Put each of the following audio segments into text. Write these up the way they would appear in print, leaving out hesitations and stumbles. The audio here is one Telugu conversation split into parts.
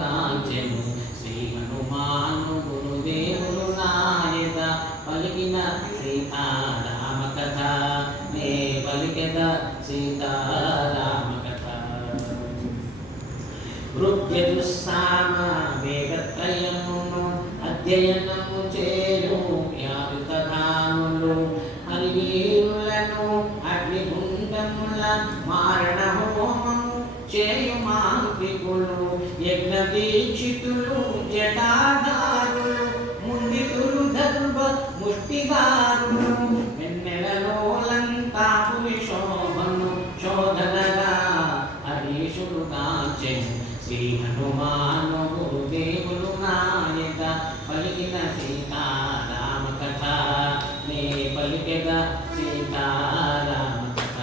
గాంచెను శ్రీ హనుమాను గురుదేవులు నాయక పలికిన సీతారామ కథ నే పలికెద సీతారామ కథ. ఋగ్యజుస్సామ వేదత్రయమును అధ్యయనము చేయు యాదుతధానులు హరివీరులను అగ్నిగుండముల మారణ హోమము చేయు మాంత్రికులు యజ్ఞ దీక్షితులు జటాధారులు ముండితులు దర్భ ముష్టిగారులు వెన్నెలలోలంతాపు విశోభను శోధనగా హరీషుడు గాంచెను శ్రీ హనుమాను గురుదేవులు నాయక పలికిన సీతారామ కథ నే పలికెద సీతారామ కథ.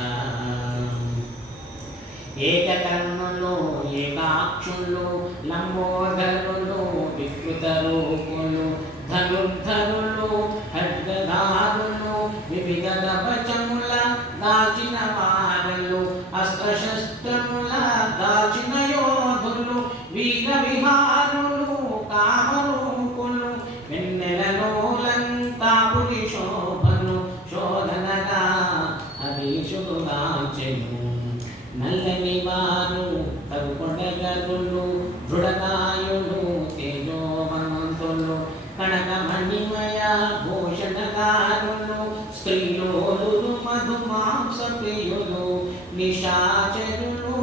ఏకకర్ణులు ఏకాక్షులు లంబోదరులు వికృత రూపులు ధనుర్ధరులు ఖడ్గధారులు వివిధ కవచముల దాచిన వారలు అస్త్రశస్త్రముల దాచిన యోధులు వీర విహారులు కామరూపులు వెన్నెలలోలంతాపురి శోభను శోధనగా హరీషుడు గాంచెను నల్లని వారు తగుకొండగరులు దృఢకాయులు తేజోవంతులు కనకమణిమయ భూషణకారులు స్త్రీలోలురు మధుమాంస ప్రియులు నిశాచరులు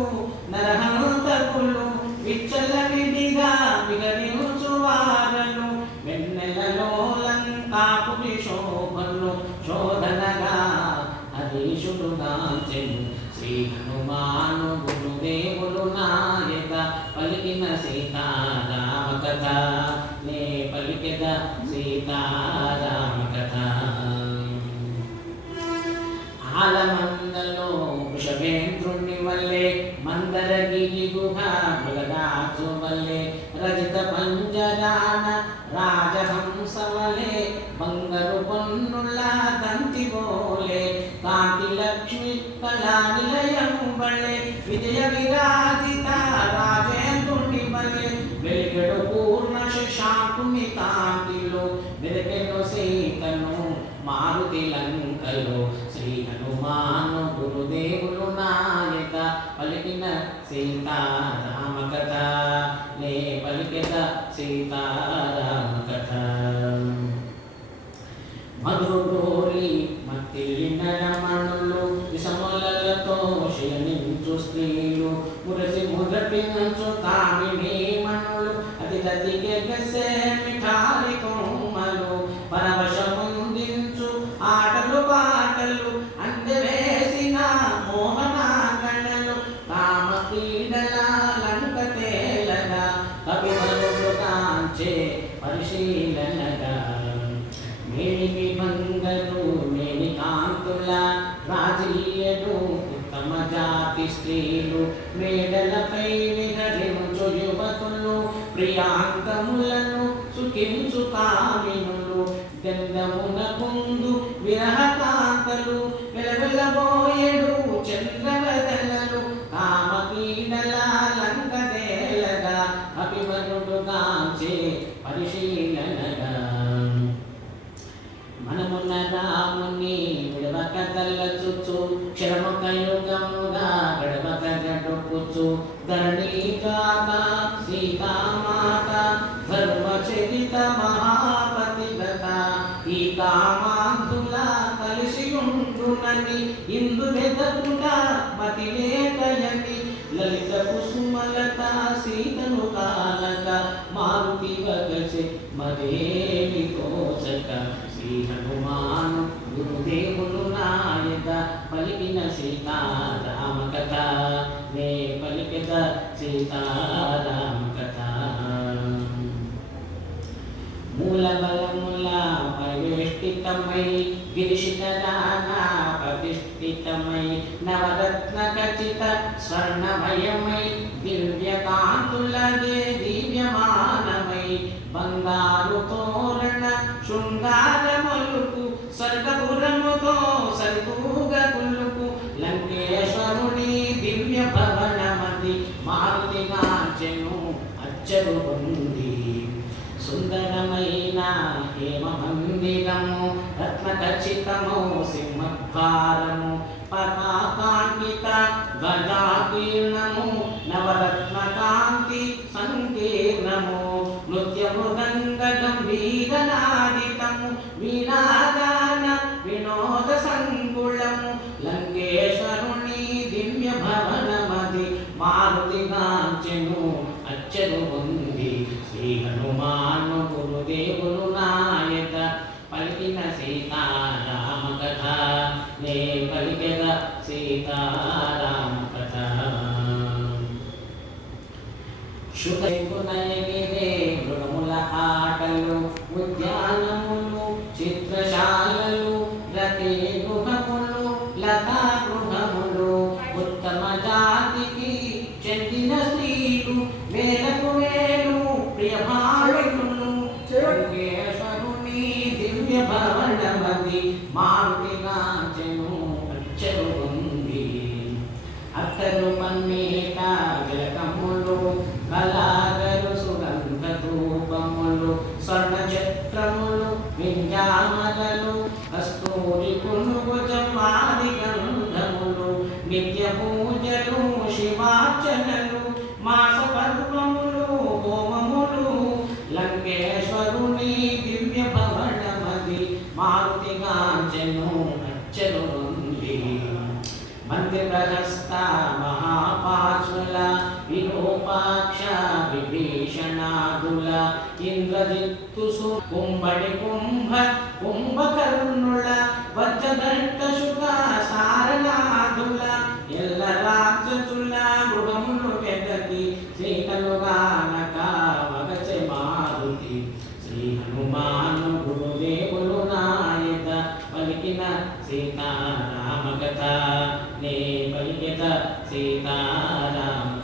నరహంతకులు విచ్చల విధిగా విగరించువారలు వెన్నెలలోలంకాపురి శోభను శోధనగా హరీషుడు గాంచెను శ్రీ హనుమాను గురుదేవులు నాయక పలికిన సీతారామ కథ నే పలికెద సీతారామ కథ. ఆలమందలో వృషభేంద్రుని వల్లే మందరగిరి గుహ మృగరాజు వల్లే రజిత పంజరాన రాజహంస వలే బంగారు పన్నుల తంతి బోలే కాంతి లక్ష్మి కళా నిలయము బళ్ళే విజయ విరాజిత రాజేంద్రుని వల్లే వెలిగడు పూర్ణ శశాంకుని కాంతిలో వెలిగెను సీతను మారుతి లంకలో శ్రీ హనుమాను గురుదేవులు నాయక పలికిన సీతారామ కథ నే పలికెద సీతారామ కథ. మధుడోలి మత్తిలిన రమణులు విషములతో శయనించు స్త్రీలు మురసి ముదపించు తామిని మణులు అతి తతికే గసే మిఠారి కొమ్మలు పరవశముందించు ఆటలు పాటలు అందవేసిన మోహనాగణలు కామ క్రీడల లంక తేలగా కవిమలుడు కాంచే పరిశీలనగా మేని బంగరు మేని కాంతుల రాజిల్యడు ఉత్తమ జాతి స్త్రీలు మేడలపై విహరించు యువతులు ప్రియాంకములను సుఖించు కామినులు గంధమున కుందు విరహకాంతలు వెలవెలబోయెడు చంద్రవదనలు కామ క్రీడల లంక తేలగా అభిమనుడు గాంచే పరిశీలనగా మనమున్న రాముని విడవక తల్లచుచు క్షరముక యుగముగా గడవక గడుపుచు ధరణీకాత సీతామాత ధర్మచరిత మహాపతిగత ఈ కామాంధుల కలిసి ఉండునని ఇందు వెదకుగా మతిలేకయని లలిత కుసుమలత సీతను కాలక మారుతి వగచే మదేవి తోచక శ్రీ హనుమాను గురుదేవులు నాయక పలికిన సీతారామ కథ నే పలికెద సీతారామ కథ. మూలబలముల పరివేష్టితమై గిరిశిఖరాన ప్రతిష్ఠితమై నవరత్న ఖచిత స్వర్ణమయమై దివ్యకాంతులగే దివ్యమానమై బంగారు తోరణ శృంగారములుకు స్వర్గపురముతో సరితూగ కుల్లుకు లంకేశ్వరుని దివ్య భవనమది మారుతి గాంచెను అచ్చరు ఖచ్చితమౌ సింహద్వారము పతాకాంకిత ధ్వజాకీర్ణము నవరత్న కాంతి సంకీర్ణము నృత్య మృదంగ గంభీరనాదితము వీణాగాన వినోద సంకుళము లంకేశ్వరుని దివ్య భవనమది మారుతిగాంచెను అచ్చరు ఉంది శ్రీ హనుమాను గురుదేవులు నాయక పలికిన సీతారామ కథ నే పలికెద సీతారామ కథ శుభనయగిరే మృగముల ఆటలు ఉద్యానములు చిత్రశాలలు రతి గృహములు లతా గృహములు ఉత్తమ జాతికి చెందిన స్త్రీలు వేలకు వేలు ప్రియభావితులు లంకేశ్వరుని దివ్య భవనమది మారుతిగాంచెను అచ్చరు ఉంది అత్తరు పన్నీట జలకములు కళాగరు సుగంధ ధూపములు స్వర్ణ చక్రములు వింజామలలు కస్తూరి పునుగు జమాది గంధములు నిత్య పూజలు శివార్చనలు మాస పర్వములు హోమములు లంకేశ్వరుని దివ్య భవనమది మారుతిగాంచెను అచ్చరు ఉంది మంత్రిప్రహస్త మహాపాశుల విరూపాక్ష విభీషణాదుల ఇంద్రజిత్తుసు కుంభడి కుంభకర్ణుల వజ్రదంత శుక సారనాదుల ఎల్ల రాక్షసుల మృగములు వెదకి సీతలుగానక వగచె మారుతి శ్రీ హనుమాను గురుదేవులు నాయక పలికిన సీతారామ కథ నే పలికిత సీతారామ